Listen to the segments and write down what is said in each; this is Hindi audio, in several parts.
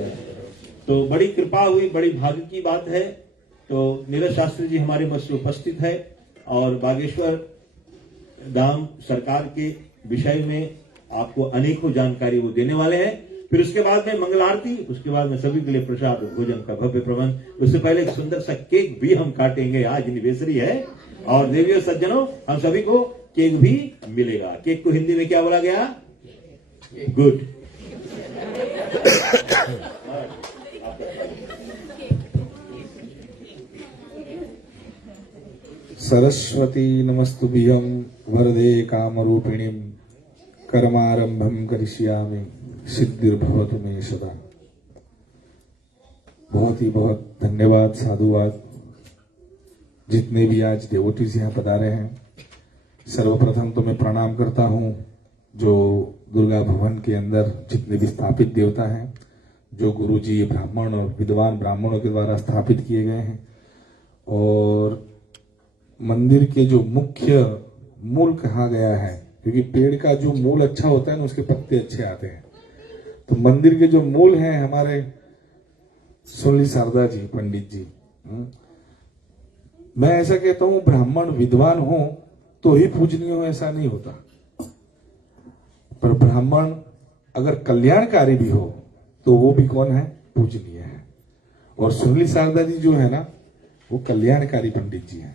शिष्य। तो बड़ी कृपा हुई, बड़ी भाग्य की बात है। तो नीरज शास्त्री जी हमारे मध्य उपस्थित है और बागेश्वर धाम सरकार के विषय में आपको अनेकों जानकारी वो देने वाले हैं। फिर उसके बाद में मंगल आरती, उसके बाद में सभी के लिए प्रसाद भोजन का भव्य प्रबंध। उससे पहले एक सुंदर सा केक भी हम काटेंगे, आज एनिवर्सरी है और देवियों सज्जनों हम सभी को केक भी मिलेगा। केक को हिंदी में क्या बोला गया? गुड। सरस्वती नमस्तुभ्यं वरदे कामरूपिणीं कर्मारंभं करिष्यामि सिद्धिर्भवतु मे सदा। बहुत ही बहुत धन्यवाद, साधुवाद जितने भी आज देवोटीज यहाँ पधारे हैं। सर्वप्रथम तो मैं प्रणाम करता हूँ जो दुर्गा भवन के अंदर जितने भी स्थापित देवता हैं, जो गुरुजी ब्राह्मण और विद्वान ब्राह्मणों के द्वारा स्थापित किए गए हैं, और मंदिर के जो मुख्य मूल कहा गया है, क्योंकि पेड़ का जो मूल अच्छा होता है ना उसके पत्ते अच्छे आते हैं। तो मंदिर के जो मूल हैं हमारे सुनील शारदा जी पंडित जी। मैं ऐसा कहता हूं ब्राह्मण विद्वान हो तो ही पूजनीय हो ऐसा नहीं होता, पर ब्राह्मण अगर कल्याणकारी भी हो तो वो भी कौन है? पूजनीय है। और सुनील शारदा जी जो है ना वो कल्याणकारी पंडित जी हैं।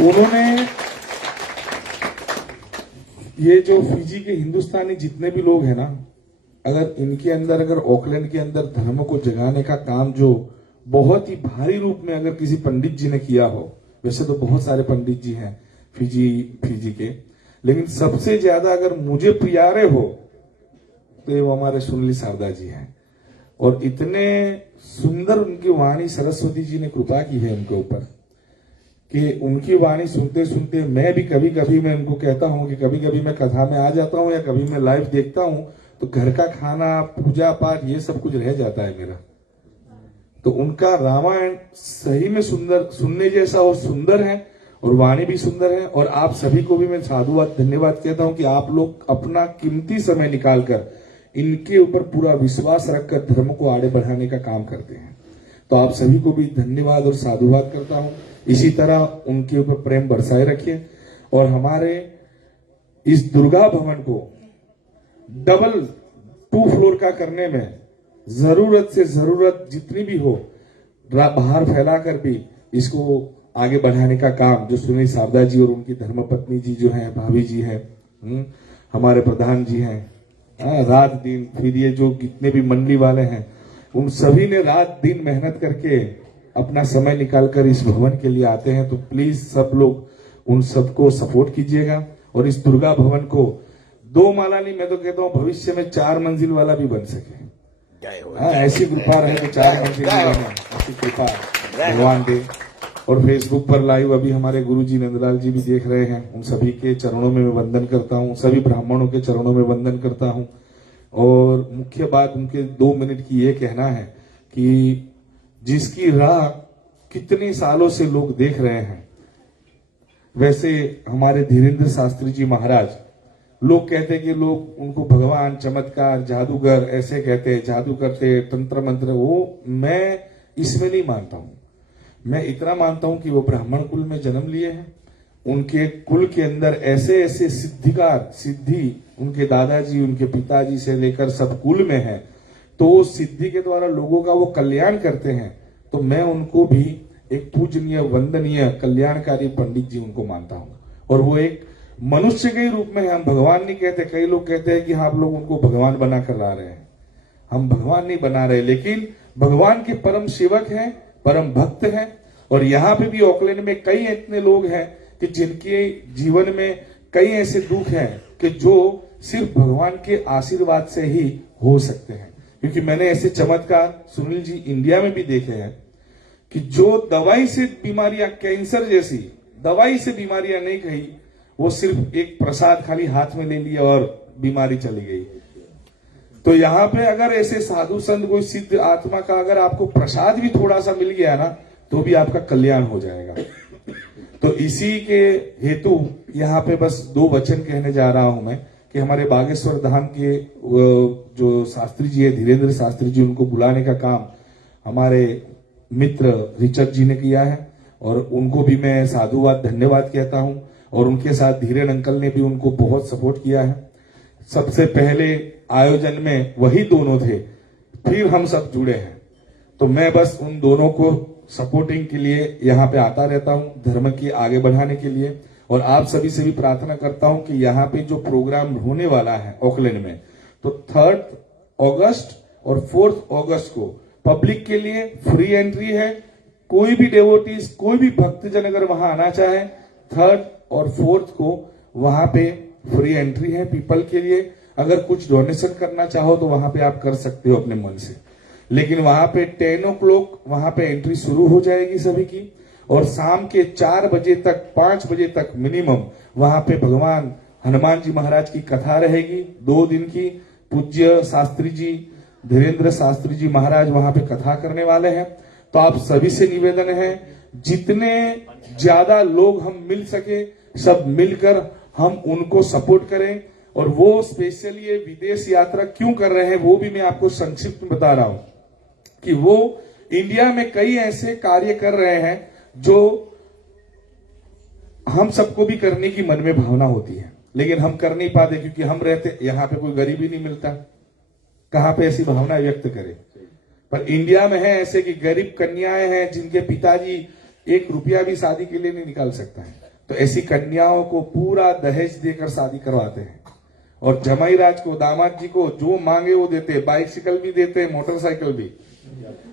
उन्होंने ये जो फिजी के हिंदुस्तानी जितने भी लोग हैं ना, अगर इनके अंदर, अगर ऑकलैंड के अंदर धर्म को जगाने का काम जो बहुत ही भारी रूप में अगर किसी पंडित जी ने किया हो, वैसे तो बहुत सारे पंडित जी हैं फिजी के, लेकिन सबसे ज्यादा अगर मुझे प्यारे हो तो ये वो हमारे सुनील शारदा जी हैं। और इतने सुंदर उनकी वाणी सरस्वती जी ने कृपा की है उनके ऊपर कि उनकी वाणी सुनते सुनते मैं भी कभी कभी मैं उनको कहता हूं कि कभी कभी मैं कथा में आ जाता हूं या कभी मैं लाइव देखता हूं तो घर का खाना, पूजा पाठ, ये सब कुछ रह जाता है मेरा। तो उनका रामायण सही में सुंदर, सुनने जैसा और सुंदर है, और वाणी भी सुंदर है। और आप सभी को भी मैं साधुवाद धन्यवाद कहता हूं कि आप लोग अपना कीमती समय निकालकर इनके ऊपर पूरा विश्वास रखकर धर्म को आगे बढ़ाने का काम करते हैं। तो आप सभी को भी धन्यवाद और साधुवाद करता हूं। इसी तरह उनके ऊपर प्रेम बरसाए रखिए और हमारे इस दुर्गा भवन को डबल 2 फ्लोर का करने में जरूरत से जरूरत जितनी भी हो बाहर फैलाकर भी इसको आगे बढ़ाने का काम जो सुनील शारदा जी और उनकी धर्मपत्नी जी जो हैं, भाभी जी हैं, हमारे प्रधान जी हैं, रात दिन, फिर ये जो कितने भी मंडली वाले हैं, उन सभी ने रात दिन मेहनत करके अपना समय निकालकर इस भवन के लिए आते हैं। तो प्लीज सब लोग उन सबको सपोर्ट कीजिएगा और इस दुर्गा भवन को 2 माला नहीं, मैं तो कहता हूं भविष्य में 4 मंजिल वाला भी बन सके। ऐसी कृपा रहे तो 4 मंजिल ऐसी कृपा भगवान दे। और फेसबुक पर लाइव अभी हमारे गुरुजी नंदलाल जी भी देख रहे हैं, उन सभी के चरणों में मैं वंदन करता हूं, सभी ब्राह्मणों के चरणों में वंदन करता हूं। और मुख्य बात उनके 2 मिनट की ये कहना है कि जिसकी राह कितने सालों से लोग देख रहे हैं, वैसे हमारे धीरेन्द्र शास्त्री जी महाराज, लोग कहते कि लोग उनको भगवान, चमत्कार, जादूगर ऐसे कहते, जादू करते, तंत्र मंत्र, वो मैं इसमें नहीं मानता हूं। मैं इतना मानता हूं कि वो ब्राह्मण कुल में जन्म लिए हैं, उनके कुल के अंदर ऐसे ऐसे सिद्धि उनके दादाजी, उनके पिताजी से लेकर सब कुल में है, तो वो सिद्धि के द्वारा लोगों का वो कल्याण करते हैं। तो मैं उनको भी एक पूजनीय, वंदनीय, कल्याणकारी पंडित जी उनको मानता हूं। और वो एक मनुष्य के रूप में, हम भगवान नहीं कहते। कई लोग कहते हैं कि आप लोग उनको भगवान बना कर ला रहे हैं, हम भगवान नहीं बना रहे, लेकिन भगवान के परम सेवक हैं, परम भक्त हैं। और यहाँ पे भी ऑकलैंड में कई इतने लोग हैं कि जिनके जीवन में कई ऐसे दुख हैं कि जो सिर्फ भगवान के आशीर्वाद से ही हो सकते हैं। क्योंकि मैंने ऐसे चमत्कार सुनील जी इंडिया में भी देखे हैं कि जो दवाई से बीमारियां, कैंसर जैसी दवाई से बीमारियां नहीं कही, वो सिर्फ एक प्रसाद खाली हाथ में ले लिया और बीमारी चली गई। तो यहाँ पे अगर ऐसे साधु संत, कोई सिद्ध आत्मा का अगर आपको प्रसाद भी थोड़ा सा मिल गया ना, तो भी आपका कल्याण हो जाएगा। तो इसी के हेतु यहाँ पे बस 2 वचन कहने जा रहा हूं मैं कि हमारे बागेश्वर धाम के जो शास्त्री जी है, धीरेन्द्र शास्त्री जी, उनको बुलाने का काम हमारे मित्र रिचर्ड जी ने किया है और उनको भी मैं साधुवाद धन्यवाद कहता हूं। और उनके साथ धीरेन अंकल ने भी उनको बहुत सपोर्ट किया है। सबसे पहले आयोजन में वही दोनों थे, फिर हम सब जुड़े हैं। तो मैं बस उन दोनों को सपोर्टिंग के लिए यहाँ पे आता रहता हूँ, धर्म की आगे बढ़ाने के लिए। और आप सभी से भी प्रार्थना करता हूँ कि यहाँ पे जो प्रोग्राम होने वाला है ऑकलैंड में, तो 3 अगस्त और 4 अगस्त को पब्लिक के लिए फ्री एंट्री है। कोई भी डेवोटीज, कोई भी भक्तजन अगर वहां आना चाहे, 3 और 4 को वहां पे फ्री एंट्री है पीपल के लिए। अगर कुछ डोनेशन करना चाहो तो वहां पे आप कर सकते हो अपने मन से, लेकिन वहां पे 10 o'clock वहां पे एंट्री शुरू हो जाएगी सभी की। और शाम के 4 बजे तक, 5 बजे तक मिनिमम वहां पे भगवान हनुमान जी महाराज की कथा रहेगी 2 दिन की। पूज्य शास्त्री जी, धीरेन्द्र शास्त्री जी महाराज वहां पे कथा करने वाले हैं। तो आप सभी से निवेदन है, जितने ज्यादा लोग हम मिल सके, सब मिलकर हम उनको सपोर्ट करें। और वो स्पेशली ये विदेश यात्रा क्यों कर रहे हैं वो भी मैं आपको संक्षिप्त में बता रहा हूं कि वो इंडिया में कई ऐसे कार्य कर रहे हैं जो हम सबको भी करने की मन में भावना होती है, लेकिन हम कर नहीं पाते क्योंकि हम रहते यहाँ पे, कोई गरीबी नहीं मिलता, कहां पे ऐसी भावना व्यक्त करे। पर इंडिया में है ऐसे कि गरीब कन्याएं हैं जिनके पिताजी 1 रुपया भी शादी के लिए नहीं निकाल सकता है, तो ऐसी कन्याओं को पूरा दहेज देकर शादी करवाते हैं। और जमाई राज को, दामाद जी को जो मांगे वो देते हैं, बाइसिकल भी देते हैं, मोटरसाइकिल भी।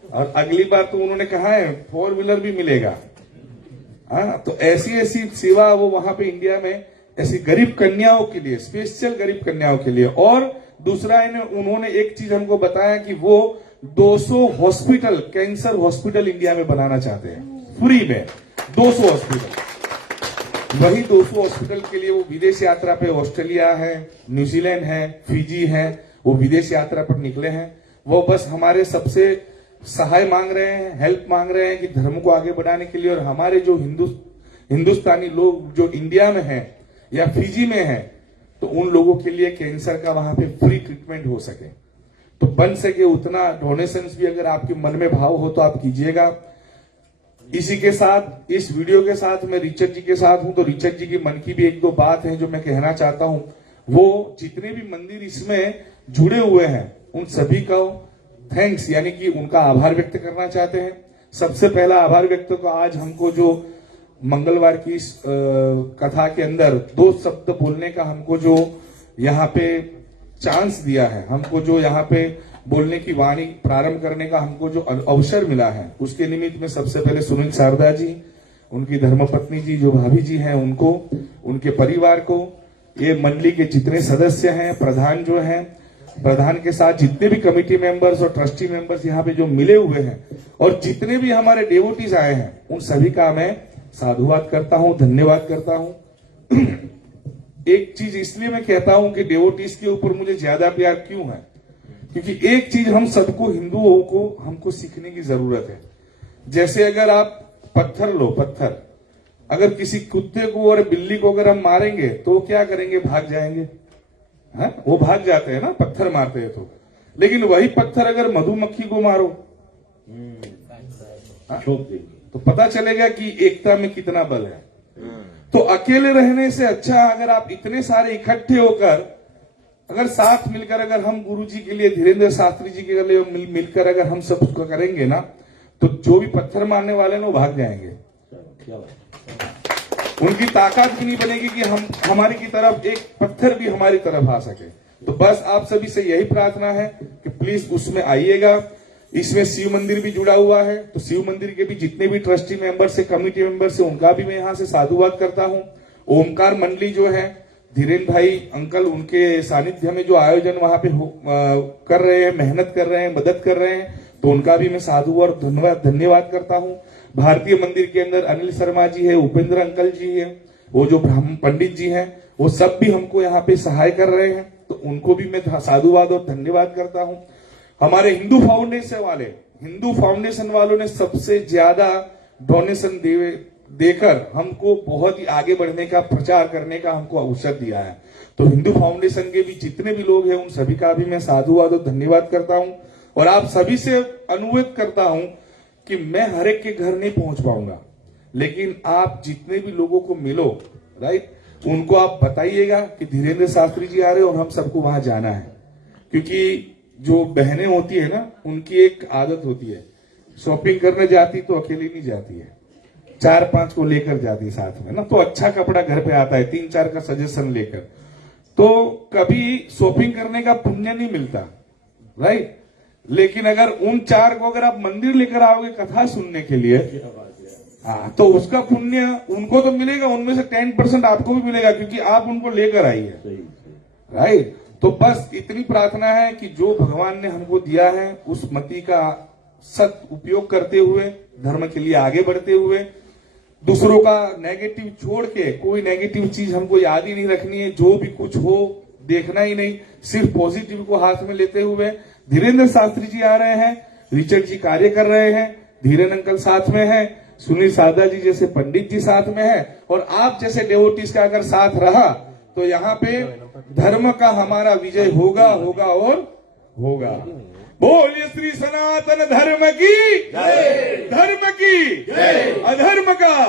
और अगली बार तो उन्होंने कहा है 4 व्हीलर भी मिलेगा। हाँ, तो ऐसी ऐसी सेवा वो वहां पे इंडिया में ऐसी गरीब कन्याओं के लिए, स्पेशल गरीब कन्याओं के लिए। और दूसरा उन्होंने एक चीज हमको बताया कि वो 200 हॉस्पिटल, कैंसर हॉस्पिटल इंडिया में बनाना चाहते हैं फ्री में, 200 हॉस्पिटल। वही 200 हॉस्पिटल के लिए वो विदेश यात्रा पे, ऑस्ट्रेलिया है, न्यूजीलैंड है, फिजी है, वो विदेश यात्रा पर निकले हैं। वो बस हमारे सबसे सहाय मांग रहे हैं, हेल्प मांग रहे हैं कि धर्म को आगे बढ़ाने के लिए। और हमारे जो हिंदुस्तानी लोग जो इंडिया में हैं या फिजी में हैं, तो उन लोगों के लिए कैंसर का वहां पे फ्री ट्रीटमेंट हो सके। तो बन सके उतना डोनेशंस भी अगर आपके मन में भाव हो तो आप कीजिएगा। इसी के साथ, इस वीडियो के साथ मैं रिचर्ड जी के साथ हूं, तो रिचर्ड जी की मन की भी 1-2 बात है जो मैं कहना चाहता हूं। वो जितने भी मंदिर इसमें जुड़े हुए हैं उन सभी का थैंक्स, यानी कि उनका आभार व्यक्त करना चाहते हैं। सबसे पहला आभार व्यक्त को आज हमको जो मंगलवार की इस कथा के अंदर 2 शब्द बोलने का हमको जो यहाँ पे चांस दिया है, हमको जो यहाँ पे बोलने की वाणी प्रारंभ करने का हमको जो अवसर मिला है, उसके निमित्त में सबसे पहले सुनील शारदा जी, उनकी धर्मपत्नी जी जो भाभी जी हैं, उनको, उनके परिवार को, ये मंडली के जितने सदस्य हैं, प्रधान जो हैं, प्रधान के साथ जितने भी कमेटी मेंबर्स और ट्रस्टी मेंबर्स यहाँ पे जो मिले हुए हैं, और जितने भी हमारे डेवोटीज आए हैं, उन सभी का मैं साधुवाद करता हूं, धन्यवाद करता हूं। एक चीज इसलिए मैं कहता हूं कि डेवोटीज के ऊपर मुझे ज्यादा प्यार क्यों है, क्योंकि एक चीज हम सबको, हिंदुओं को, हमको सीखने की जरूरत है। जैसे अगर आप पत्थर लो, पत्थर अगर किसी कुत्ते को और बिल्ली को अगर हम मारेंगे तो वो क्या करेंगे, भाग जाएंगे। हाँ, वो भाग जाते हैं ना, पत्थर मारते हैं तो। लेकिन वही पत्थर अगर मधुमक्खी को मारो, तो पता चलेगा कि एकता में कितना बल है। तो अकेले रहने से अच्छा अगर आप इतने सारे इकट्ठे होकर, अगर साथ मिलकर, अगर हम गुरु जी के लिए, धीरेन्द्र शास्त्री जी के लिए मिलकर अगर हम सब उसको करेंगे ना, तो जो भी पत्थर मारने वाले हैं वो भाग जाएंगे। उनकी ताकत भी नहीं बनेगी कि हम, हमारी की तरफ एक पत्थर भी हमारी तरफ आ सके। तो बस आप सभी से यही प्रार्थना है कि प्लीज उसमें आइएगा। इसमें शिव मंदिर भी जुड़ा हुआ है, तो शिव मंदिर के भी जितने भी ट्रस्टी मेंबर से, कमेटी मेंबर से, उनका भी मैं यहाँ से साधुवाद करता हूँ। ओमकार मंडली जो है, धीरेन्द्र भाई अंकल, उनके सानिध्य में जो आयोजन वहां पे कर रहे हैं, मेहनत कर रहे हैं, मदद कर रहे हैं, तो उनका भी मैं साधु और धन्यवाद करता हूँ। भारतीय मंदिर के अंदर अनिल शर्मा जी है, उपेंद्र अंकल जी है, वो जो ब्राह्मण पंडित जी हैं, वो सब भी हमको यहाँ पे सहाय कर रहे हैं, तो उनको भी मैं साधुवाद और धन्यवाद करता हूँ। हमारे हिंदू फाउंडेशन वालों ने सबसे ज्यादा डोनेशन दिए देकर हमको बहुत ही आगे बढ़ने का, प्रचार करने का हमको अवसर दिया है। तो हिंदू फाउंडेशन के भी जितने भी लोग हैं उन सभी का भी मैं साधुवाद और धन्यवाद करता हूं। और आप सभी से अनुरोध करता हूं कि मैं हर एक के घर नहीं पहुंच पाऊंगा, लेकिन आप जितने भी लोगों को मिलो, राइट, उनको आप बताइएगा कि धीरेन्द्र शास्त्री जी आ रहे हैं और हम सबको वहां जाना है। क्योंकि जो बहनें होती है ना, उनकी एक आदत होती है, शॉपिंग करने जाती तो अकेली नहीं जाती है, 4-5 को लेकर जाती है साथ में ना, तो अच्छा कपड़ा घर पे आता है 3-4 का सजेशन लेकर। तो कभी शॉपिंग करने का पुण्य नहीं मिलता, राइट, लेकिन अगर उन 4 को अगर आप मंदिर लेकर आओगे कथा सुनने के लिए, हाँ, तो उसका पुण्य उनको तो मिलेगा, उनमें से 10% आपको भी मिलेगा, क्योंकि आप उनको लेकर आई है, राइट। तो बस इतनी प्रार्थना है कि जो भगवान ने हमको दिया है उस मति का सत उपयोग करते हुए, धर्म के लिए आगे बढ़ते हुए, दूसरों का नेगेटिव छोड़ के, कोई नेगेटिव चीज हमको याद ही नहीं रखनी है, जो भी कुछ हो देखना ही नहीं, सिर्फ पॉजिटिव को हाथ में लेते हुए। धीरेन्द्र शास्त्री जी आ रहे हैं, रिचर्ड जी कार्य कर रहे हैं, धीरेन अंकल साथ में है, सुनील सारदा जी जैसे पंडित जी साथ में है, और आप जैसे डेवोटीज का अगर साथ रहा तो यहाँ पे धर्म का हमारा विजय होगा, होगा और होगा। बोलिए श्री सनातन धर्म की जय, धर्म की जय, अधर्म का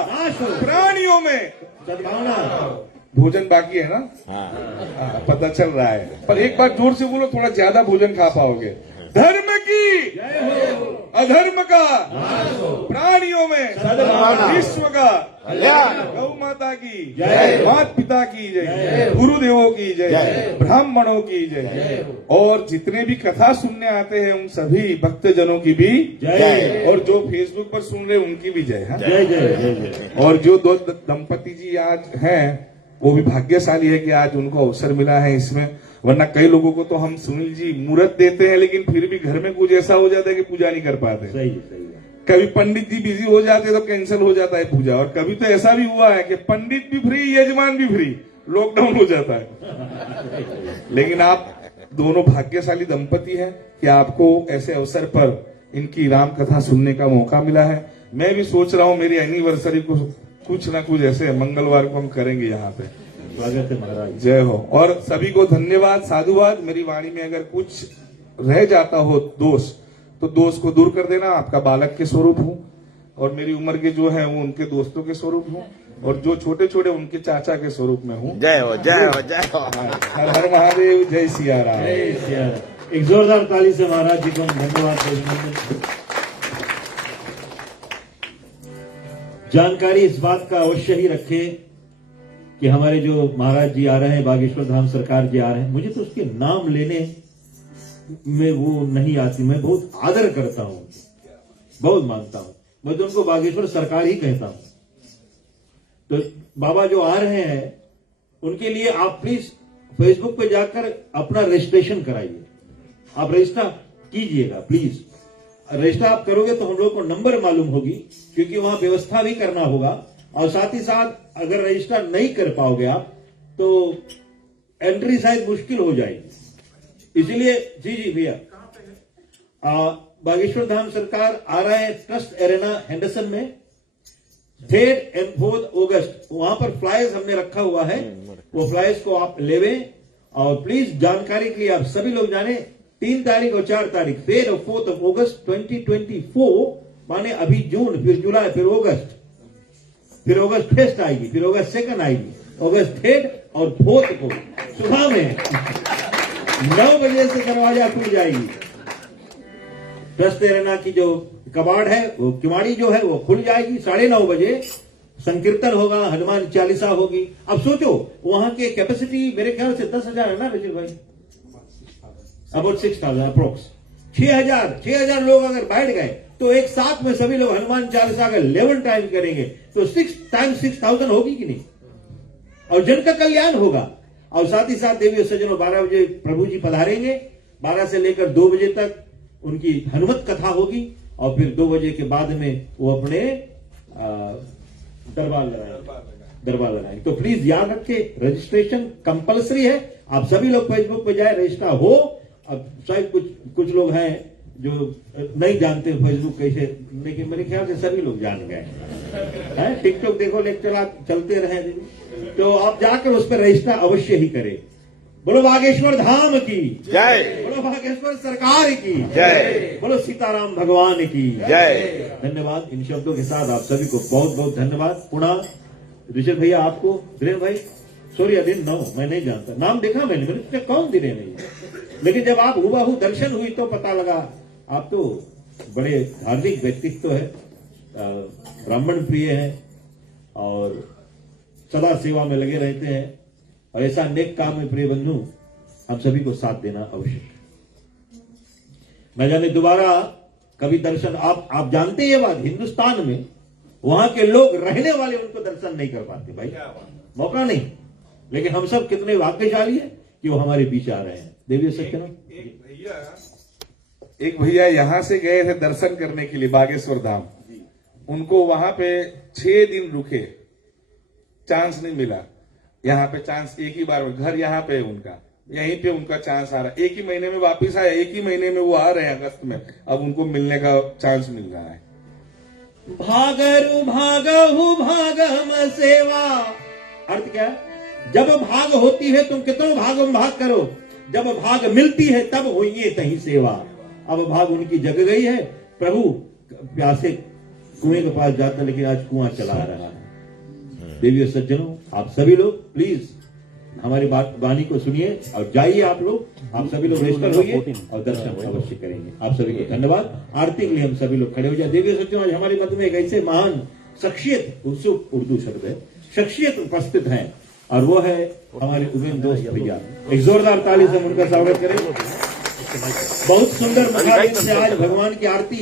प्राणियों में सद्भावना। भोजन बाकी है ना? हाँ, पता चल रहा है, पर एक बार जोर से बोलो, थोड़ा ज्यादा भोजन खा पाओगे। धर्म की जय हो, अधर्म का प्राणियों में सद्भावना, विश्व का गौ माता की जय, माता पिता की जय, गुरुदेवों की जय, ब्राह्मणों की जय, और जितने भी कथा सुनने आते हैं उन सभी भक्तजनों की भी जय, और जो फेसबुक पर सुन रहे उनकी भी जय। हाँ, जय जय जय जय। और जो 2 दंपति जी आज हैं वो भी भाग्यशाली है कि आज उनको अवसर मिला है इसमें, वरना कई लोगों को तो हम सुनील जी मुहूर्त देते हैं लेकिन फिर भी घर में कुछ ऐसा हो जाता है कि पूजा नहीं कर पाते। सही सही। कभी पंडित जी बिजी हो जाते तो कैंसिल हो जाता है पूजा, और कभी तो ऐसा भी हुआ है कि पंडित भी फ्री, यजमान भी फ्री, लॉकडाउन हो जाता है। लेकिन आप दोनों भाग्यशाली दंपति हैं कि आपको ऐसे अवसर पर इनकी राम कथा सुनने का मौका मिला है। मैं भी सोच रहा हूँ मेरी एनिवर्सरी को कुछ ना कुछ ऐसे मंगलवार को हम करेंगे यहाँ पे। स्वागत है महाराज। जय हो। और सभी को धन्यवाद, साधुवाद। मेरी वाणी में अगर कुछ रह जाता हो दोष, तो दोष को दूर कर देना। आपका बालक के स्वरूप हूँ, और मेरी उम्र के जो है वो उनके दोस्तों के स्वरूप हूँ, और जो छोटे छोटे उनके चाचा के स्वरूप में हूँ। जय हो, जय हो, जय हो। हर हर महादेव, जय सिया राम। जय सिया राम। एक जोरदार ताली से महाराज जी को हम धन्यवाद। जानकारी इस बात का अवश्य ही रखें कि हमारे जो महाराज जी आ रहे हैं, बागेश्वर धाम सरकार जी आ रहे हैं, मुझे तो उसके नाम लेने में वो नहीं आती। मैं बहुत आदर करता हूं, बहुत मानता हूं, मैं तो उनको बागेश्वर सरकार ही कहता हूं। तो बाबा जो आ रहे हैं उनके लिए आप प्लीज फेसबुक पे जाकर अपना रजिस्ट्रेशन कराइए। आप रजिस्टर कीजिएगा प्लीज। रजिस्टर आप करोगे तो हम लोग को नंबर मालूम होगी, क्योंकि वहां व्यवस्था भी करना होगा। और साथ ही साथ अगर रजिस्टर नहीं कर पाओगे आप तो एंट्री शायद मुश्किल हो जाएगी। इसीलिए जी भैया, बागेश्वर धाम सरकार आ रहा है ट्रस्ट एरेना हेंडरसन में 3rd और 4th अगस्त। वहां पर फ्लायर्स हमने रखा हुआ है, वो फ्लायर्स को आप लेवें। और प्लीज जानकारी के लिए आप सभी लोग जाने 3 तारीख और 4 तारीख 3rd और 4th अगस्त 2024, माने अभी जून, फिर जुलाई, फिर अगस्त, फिर अगस्त फर्स्ट आएगी, फिर अगस्त 2nd आएगी, अगस्त 3rd और 4th को सुबह में 9 बजे से दरवाजा खुल जाएगी। ट्रस्ट एरेना की जो कबाड़ है, वो किवाड़ी जो है वो खुल जाएगी 9:30 बजे। संकीर्तन होगा, हनुमान चालीसा होगी। अब सोचो वहां के कैपेसिटी मेरे ख्याल से 10,000 है ना रजिल भाई, अबाउट 6,000 अप्रोक्स। 6,000 लोग अगर बैठ गए तो एक साथ में सभी लोग हनुमान चालीसा का 11 टाइम करेंगे तो 6 times 6,000 होगी कि नहीं, और जन का कल्याण होगा। और साथ ही साथ देवी सज्जनों 12 बजे प्रभु जी पधारेंगे, 12 से लेकर 2 बजे तक उनकी हनुमत कथा होगी, और फिर 2 बजे के बाद में वो अपने दरबार लगाएंगे। तो प्लीज याद रखें, रजिस्ट्रेशन कंपलसरी है। आप सभी लोग फेसबुक पे जाए, रजिस्टर हो। अब शायद कुछ लोग हैं जो नहीं जानते फेसबुक कैसे, लेकिन मेरे ख्याल से सभी लोग जान गए हैं। टिकटॉक देखो, लेक्चर चलते रहे, तो आप जाकर उस पर रजिस्टर अवश्य ही करें। बोलो बागेश्वर धाम की जय, बोलो बागेश्वर सरकार की जय, बोलो सीताराम भगवान की जय। धन्यवाद। इन शब्दों के साथ आप सभी को बहुत बहुत धन्यवाद। पुनः ऋषभ भैया आपको, धीरेन्द्र भाई, सॉरी आई डिडंट नो, मैं नहीं जानता, नाम देखा मैंने सोचा कौन धीरेन्द्र नहीं, लेकिन जब आप हुबहू दर्शन हुई तो पता लगा आप तो बड़े धार्मिक व्यक्तित्व है, ब्राह्मण प्रिय है और सदा सेवा में लगे रहते हैं, और ऐसा नेक काम में प्रिय बंधु हम सभी को साथ देना आवश्यक है। न जाने दोबारा कभी दर्शन, आप जानते हैं ये बात, हिंदुस्तान में वहां के लोग रहने वाले उनको दर्शन नहीं कर पाते भाई, मौका नहीं, लेकिन हम सब कितने भाग्यशाली हैं कि वो हमारे बीच आ रहे हैं। देवी सत्य एक भैया यहाँ से गए थे दर्शन करने के लिए बागेश्वर धाम, उनको वहां पे 6 दिन रुके, चांस नहीं मिला। यहाँ पे चांस एक ही बार, घर यहाँ पे है उनका, यहीं पे उनका चांस आ रहा है। एक ही महीने में वापिस आया, एक ही महीने में वो आ रहे हैं अगस्त में, अब उनको मिलने का चांस मिल रहा है। भागरु भागहु भागम सेवा, अर्थ क्या है? जब भाग होती है तुम कितनों भागम भाग करो, जब भाग मिलती है तब होइए तही सेवा। अब भाग उनकी जग गई है, प्रभु प्यासे कुएं के पास जाता, लेकिन आज कुआं चला रहा है। देवी और सज्जनों, आप सभी लोग प्लीज हमारी बात वाणी को सुनिए और जाइए, आप लोग, आप सभी लोग रजिस्टर होइए और दर्शन अवश्य करेंगे। आप सभी को धन्यवाद। आरती के लिए हम सभी लोग खड़े हो जाए। देवी और सज्जनों, आज हमारे मध्य में एक ऐसे महान शख्सियत, उर्दू शब्द है, शख्सियत उपस्थित है, और वो है हमारे उबेन दोस्त भैया। एक जोरदार ताली से उनका स्वागत करें। बहुत सुंदर मुखारबिंद से आज भगवान की आरती